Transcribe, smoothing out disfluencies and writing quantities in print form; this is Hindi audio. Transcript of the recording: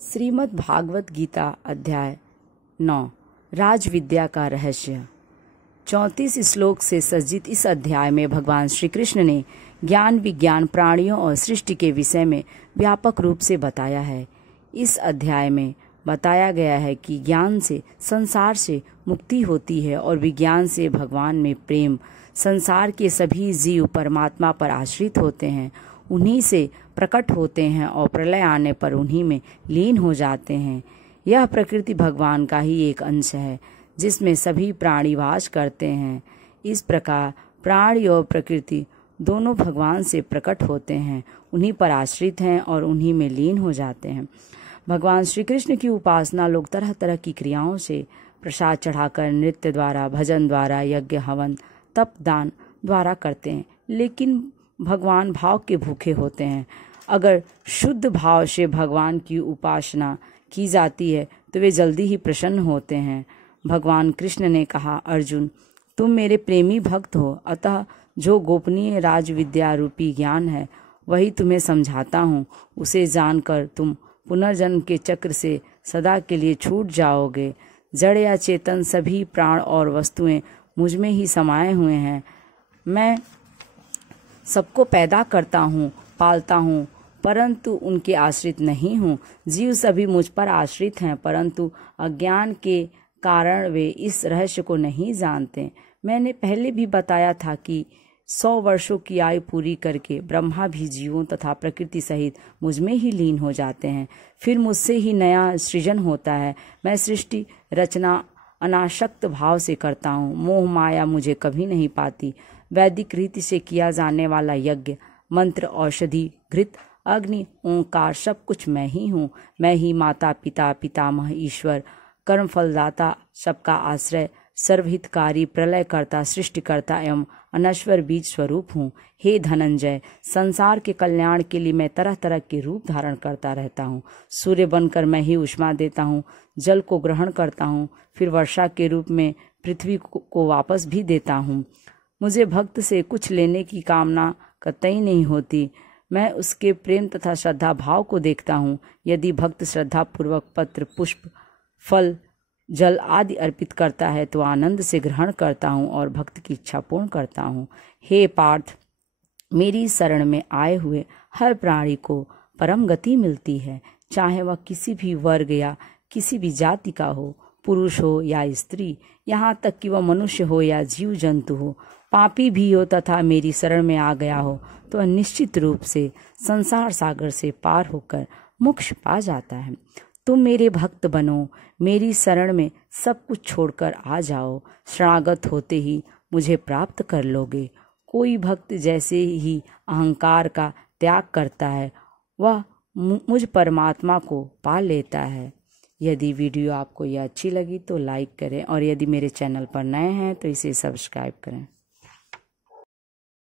श्रीमद् भागवत गीता अध्याय 9 राजविद्या का रहस्य। 34 श्लोक से सज्जित इस अध्याय में भगवान श्री कृष्ण ने ज्ञान विज्ञान प्राणियों और सृष्टि के विषय में व्यापक रूप से बताया है। इस अध्याय में बताया गया है कि ज्ञान से संसार से मुक्ति होती है और विज्ञान से भगवान में प्रेम। संसार के सभी जीव परमात्मा पर आश्रित होते हैं, उन्हीं से प्रकट होते हैं और प्रलय आने पर उन्हीं में लीन हो जाते हैं। यह प्रकृति भगवान का ही एक अंश है जिसमें सभी प्राणी वास करते हैं। इस प्रकार प्राणी और प्रकृति दोनों भगवान से प्रकट होते हैं, उन्हीं पर आश्रित हैं और उन्हीं में लीन हो जाते हैं। भगवान श्री कृष्ण की उपासना लोग तरह तरह की क्रियाओं से प्रसाद चढ़ाकर, नृत्य द्वारा, भजन द्वारा, यज्ञ, हवन, तप, दान द्वारा करते हैं, लेकिन भगवान भाव के भूखे होते हैं। अगर शुद्ध भाव से भगवान की उपासना की जाती है तो वे जल्दी ही प्रसन्न होते हैं। भगवान कृष्ण ने कहा, अर्जुन, तुम मेरे प्रेमी भक्त हो, अतः जो गोपनीय राजविद्या रूपी ज्ञान है वही तुम्हें समझाता हूँ। उसे जानकर तुम पुनर्जन्म के चक्र से सदा के लिए छूट जाओगे। जड़ या चेतन सभी प्राण और वस्तुएं मुझ में ही समाये हुए हैं। मैं सबको पैदा करता हूँ, पालता हूँ, परंतु उनके आश्रित नहीं हूँ। जीव सभी मुझ पर आश्रित हैं, परंतु अज्ञान के कारण वे इस रहस्य को नहीं जानते। मैंने पहले भी बताया था कि 100 वर्षों की आयु पूरी करके ब्रह्मा भी जीवों तथा प्रकृति सहित मुझ में ही लीन हो जाते हैं। फिर मुझसे ही नया सृजन होता है। मैं सृष्टि रचना अनासक्त भाव से करता हूँ। मोह माया मुझे कभी नहीं पाती। वैदिक रीति से किया जाने वाला यज्ञ, मंत्र, औषधि, घृत, अग्नि, ओंकार सब कुछ मैं ही हूँ। मैं ही माता पिता, पितामह, ईश्वर, कर्म फलदाता, सबका आश्रय, सर्वहितकारी, प्रलयकर्ता, सृष्टिकर्ता एवं अनश्वर बीज स्वरूप हूँ। हे धनंजय, संसार के कल्याण के लिए मैं तरह तरह के रूप धारण करता रहता हूँ। सूर्य बनकर मैं ही उष्मा देता हूँ, जल को ग्रहण करता हूँ, फिर वर्षा के रूप में पृथ्वी को वापस भी देता हूँ। मुझे भक्त से कुछ लेने की कामना कतई नहीं होती। मैं उसके प्रेम तथा श्रद्धा भाव को देखता हूँ। यदि भक्त श्रद्धा पूर्वक पत्र, पुष्प, फल, जल आदि अर्पित करता है तो आनंद से ग्रहण करता हूँ और भक्त की इच्छा पूर्ण करता हूँ। हे पार्थ, मेरी शरण में आए हुए हर प्राणी को परम गति मिलती है, चाहे वह किसी भी वर्ग या किसी भी जाति का हो, पुरुष हो या स्त्री, यहाँ तक कि वह मनुष्य हो या जीव जंतु हो। पापी भी हो तथा मेरी शरण में आ गया हो तो निश्चित रूप से संसार सागर से पार होकर मोक्ष पा जाता है। तुम मेरे भक्त बनो, मेरी शरण में सब कुछ छोड़कर आ जाओ। शरणागत होते ही मुझे प्राप्त कर लोगे। कोई भक्त जैसे ही अहंकार का त्याग करता है वह मुझ परमात्मा को पा लेता है। यदि वीडियो आपको यह अच्छी लगी तो लाइक करें और यदि मेरे चैनल पर नए हैं तो इसे सब्सक्राइब करें।